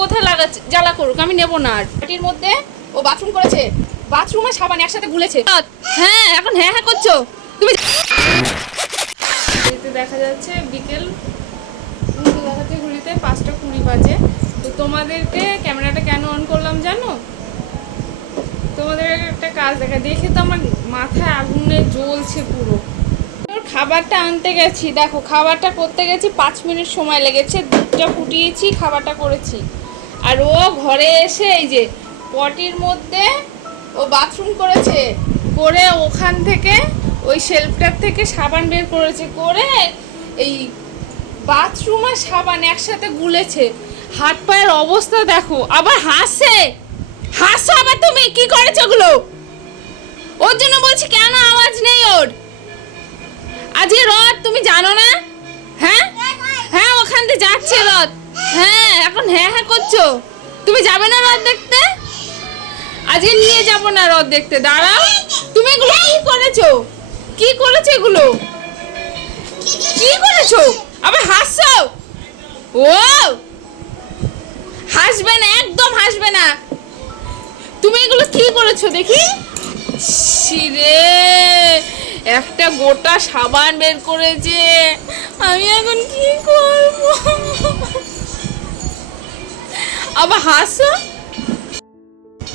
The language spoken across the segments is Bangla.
কোথায় লাগাচ্ছে, জ্বালা করুক, আমি নেবো না। আর বাটির মধ্যে ও বাথরুম করেছে, বাথরুম আর সাবান একসাথে গুলেছে। হ্যাঁ এখন হ্যাঁ হ্যাঁ করছো তুমি। দেখা যাচ্ছে বিকেল দেখাচ্ছে ঘুরিতে 5:20 বাজে। তো তোমাদেরকে ক্যামেরাটা কেন অন করলাম জানো? তোমাদের একটা কাজ দেখে তো আমার মাথায় আগুনে জ্বলছে পুরো। খাবারটা আনতে গেছি, দেখো খাবারটা করতে গেছি 5 মিনিট সময় লেগেছে, দুধটা ফুটিয়েছি, খাবারটা করেছি। আর ও ঘরে এসে এই যে পটির মধ্যে ও বাথরুম করেছে, করে ওখান থেকে ওই শেলফটার থেকে সাবান বের করেছে, করে এই বাথরুম আর সাবান একসাথে গুলেছে। হাত পায়ের অবস্থা দেখো, আবার হাসো আবার। তুমি কি করেছো ওগুলো? ওর জন্য বলছি কেন আওয়াজ নেই ওর? আজকে রথ তুমি জানো না? হ্যাঁ হ্যাঁ ওখান দিয়ে যাচ্ছে রথ। হ্যাঁ এখন হ্যাঁ হ্যাঁ করছো। তুমি যাবে না রথ দেখতে? আজকে নিয়ে যাব না রথ দেখতে, দাঁড়াও। তুমি এগুলো কি করেছো? কি করেছো এগুলো? কি করেছো? আবার হাসছো? ও হাসবে না, একদম হাসবে না। তুমি এগুলো কি করেছো দেখি? ছিরে একটা গোটা সাবান বের করেছে, আমি এখন কি করব? আবার হাসো।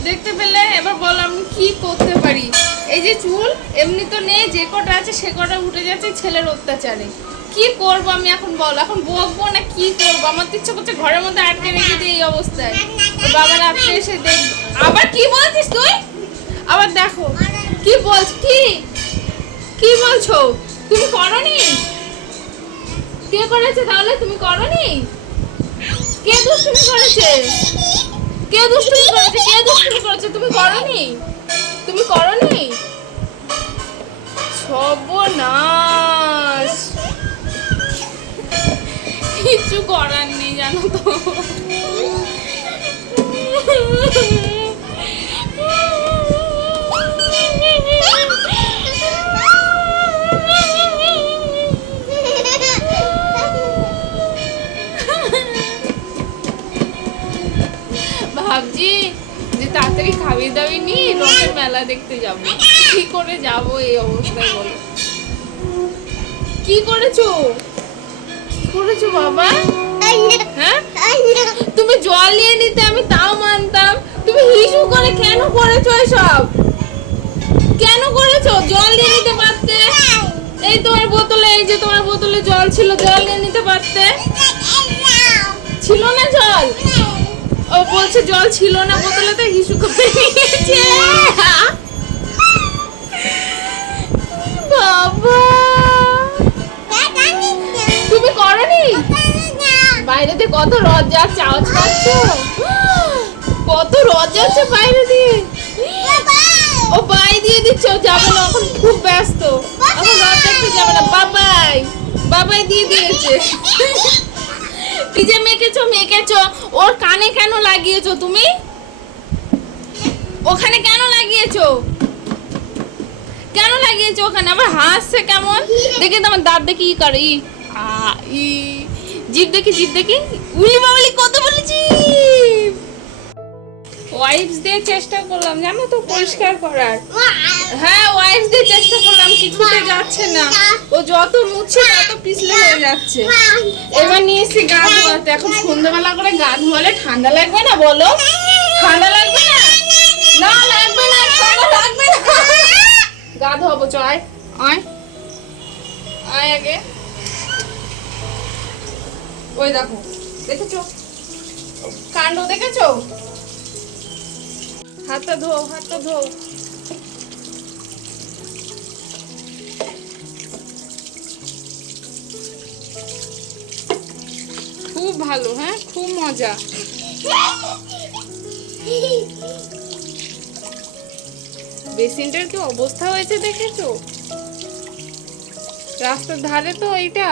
দেখতে পেলে? এবার বলো আমি কি করতে পারি? এই যে চুল এমনি তো নেই, যে কটা আছে সে কটা উঠে যাচ্ছে ছেলের অত্যাচারে। কি করব আমি এখন বলো? এখন বকবো না কি করবো? আমার তো ইচ্ছা করছে ঘরের মধ্যে আটকে রেখে দিই এই অবস্থায়। বাবা রাত্রে এসে দেখ। আবার কি বলছিস তুই? আবার দেখো কি বলছিস। কি বলছো? তুমি করনি? কে করেছে তাহলে? তুমি করনি? কে দুষ্টুমি করেছে? কে দুষ্টুমি করেছে? কে দুষ্টুমি করেছে? তুমি করনি? তুমি করনি? সর্বনাশ, কিছু করার নেই জানো তো। ভাবছি যে তাড়াতাড়ি খাবি দাবি নিয়ে রথের মেলা দেখতে যাব। কি করে যাব এই অবস্থায় বলো? কি করেছো? কি করেছো বাবা? হ্যাঁ তুমি জল নিয়ে নিতে আমি তাও মানতাম, তুমি হিসু করে কেন করেছো এসব? কেন করেছো? জল নিয়ে নিতে পারতে। এই তোমার বোতলে, এই যে তোমার বোতলে জল ছিল, জল নিয়ে নিতে পারতে। ছিল না জল? ও বলছে জল ছিল না বোতলে, তো হিসু করে নিয়েছে। বাবা তুমি করনি? বাইরেতে কত রথ যাচ্ছে, আওয়াজ পাচ্ছ? কত রথ যাচ্ছে বাইরে দিয়ে। ও বাই দিয়ে দিচ্ছে, ও যাবে না এখন, খুব ব্যস্ত এখন, রথ দেখতে যাবে না। বাবাই বাবাই দিয়ে দিয়েছে। কি যে মেকেছো ওর কানে কেন লাগিয়েছো তুমি? ওখানে কেন লাগিয়েছো? কেন লাগিয়েছো ওখানে? আবার হাসছে কেমন দেখে তো। আমার দাঁত দেখি ই করে, ই জিভ দেখি, জিভ দেখি। উলি বাবলি কত বলেছি। ওয়াইপস দিয়ে চেষ্টা করলাম জানো তো পরিষ্কার করার। হ্যাঁ ওয়াইপস দিয়ে চেষ্টা করলাম, কিছুতে যাচ্ছে না। ও যত মুছছে তত পিছলে হয়ে যাচ্ছে। এবার নিয়ে এসে গা ধোয়াতে। এখন সন্ধ্যাবেলা করে গা ধোয়ালে ঠান্ডা লাগবে না বলো? ঠান্ডা লাগবে না? না লাগবে না, ঠান্ডা লাগবে না। গা ধোয়াবো, চয় আয় আয় আগে। ওই দেখো, দেখেছো কাণ্ড? দেখেছো? হাতটা ধো, হাতটা ধো। খুব ভালো, হ্যাঁ খুব মজা। বেসিনটার কি অবস্থা হয়েছে দেখেছো? রাস্তার ধারে তো এইটা,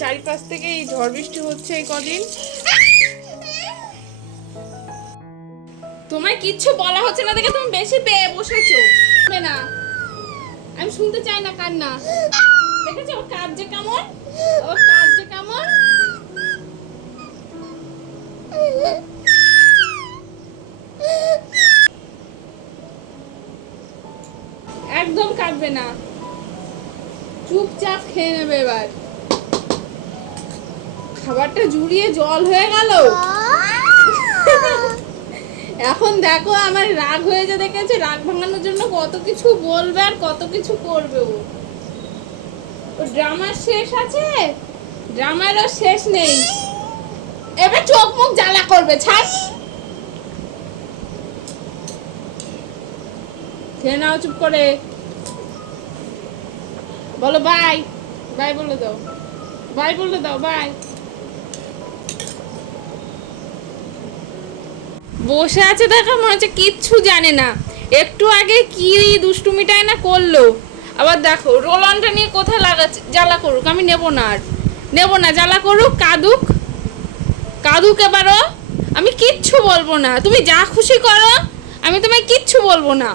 চারিপাশ থেকে এই ঝড় বৃষ্টি হচ্ছে এই কদিন। তোমায় কিচ্ছু বলা হচ্ছে না দেখে তুমি বেশি পেয়ে বসেছো না। আমি শুনতে চাই না কান্না। দেখেছো ওর কাজ যে কেমন, ওর কাজ যে কেমন। একদম কাঁদবে না, চুপচাপ খেয়ে নেবে এবার। খাবারটা জুড়িয়ে জল হয়ে গেল। এখন দেখো আমার রাগ হয়েছে দেখেছে, রাগ ভাঙানোর জন্য কত কিছু বলবে আর কত কিছু করবে। ও ড্রামার শেষ আছে, ড্রামারও শেষ নেই। এবার চোখ মুখ জ্বালা করবে, ছাড়। খেয়ে নাও চুপ করে। বলো বাই, বাই বলে দাও, বাই বলে দাও, বাই। বসে আছে দেখো, মনে হচ্ছে কিচ্ছু জানে না। একটু আগে কি দুষ্টুমিটাই না করলো। আবার দেখো রোলনটা নিয়ে কোথায় লাগাচ্ছে। জ্বালা করুক, আমি নেবো না, আর নেবো না। জ্বালা করুক, কাঁদুক, কাঁদুক এবারও, আমি কিচ্ছু বলবো না। তুমি যা খুশি করো, আমি তোমায় কিচ্ছু বলবো না।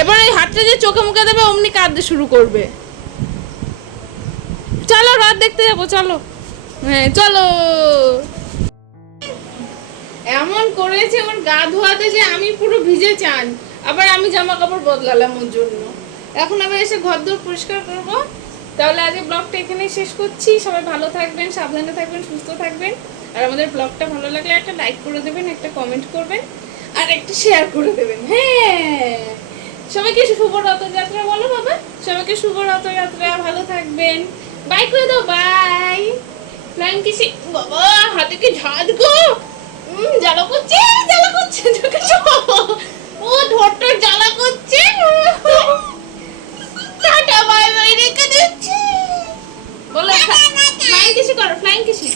এবার ওই হাতটা যে চোখে মুখে দেবে অমনি কাঁদতে শুরু করবে। চলো রাত দেখতে যাবো, চলো। হ্যাঁ চলো। এমন করেছে আমার গা ধোয়াতে যে আমি পুরো ভিজে চান। আবার আমি জামা কাপড় বদলালাম ওর জন্য। এখন আবার এসে ঘর দোর পরিষ্কার করবো। তাহলে আজকে ব্লগটা এখানেই শেষ করছি। সবাই ভালো থাকবেন, সাবধানে থাকবেন, সুস্থ থাকবেন। আর আমাদের ব্লগটা ভালো লাগলে একটা লাইক করে দেবেন, একটা কমেন্ট করবেন, আর একটা শেয়ার করে দেবেন। হ্যাঁ, সবাইকে শুভ রথযাত্রা বলো বাবা। সবাইকে শুভ রথযাত্রা, ভালো থাকবেন। বাই করে দাও, বাই। ফ্লাইং কিসি। বাবা হাতে কি ঝাঁজ গো, জ্বালা করছে, জ্বালা করছে। ও ঠোঁটটা জ্বালা করছে। টাটা বাই বাই রেখে দিচ্ছি। বলো ফ্লাইং কিসি করো, ফ্লাইং কিসি।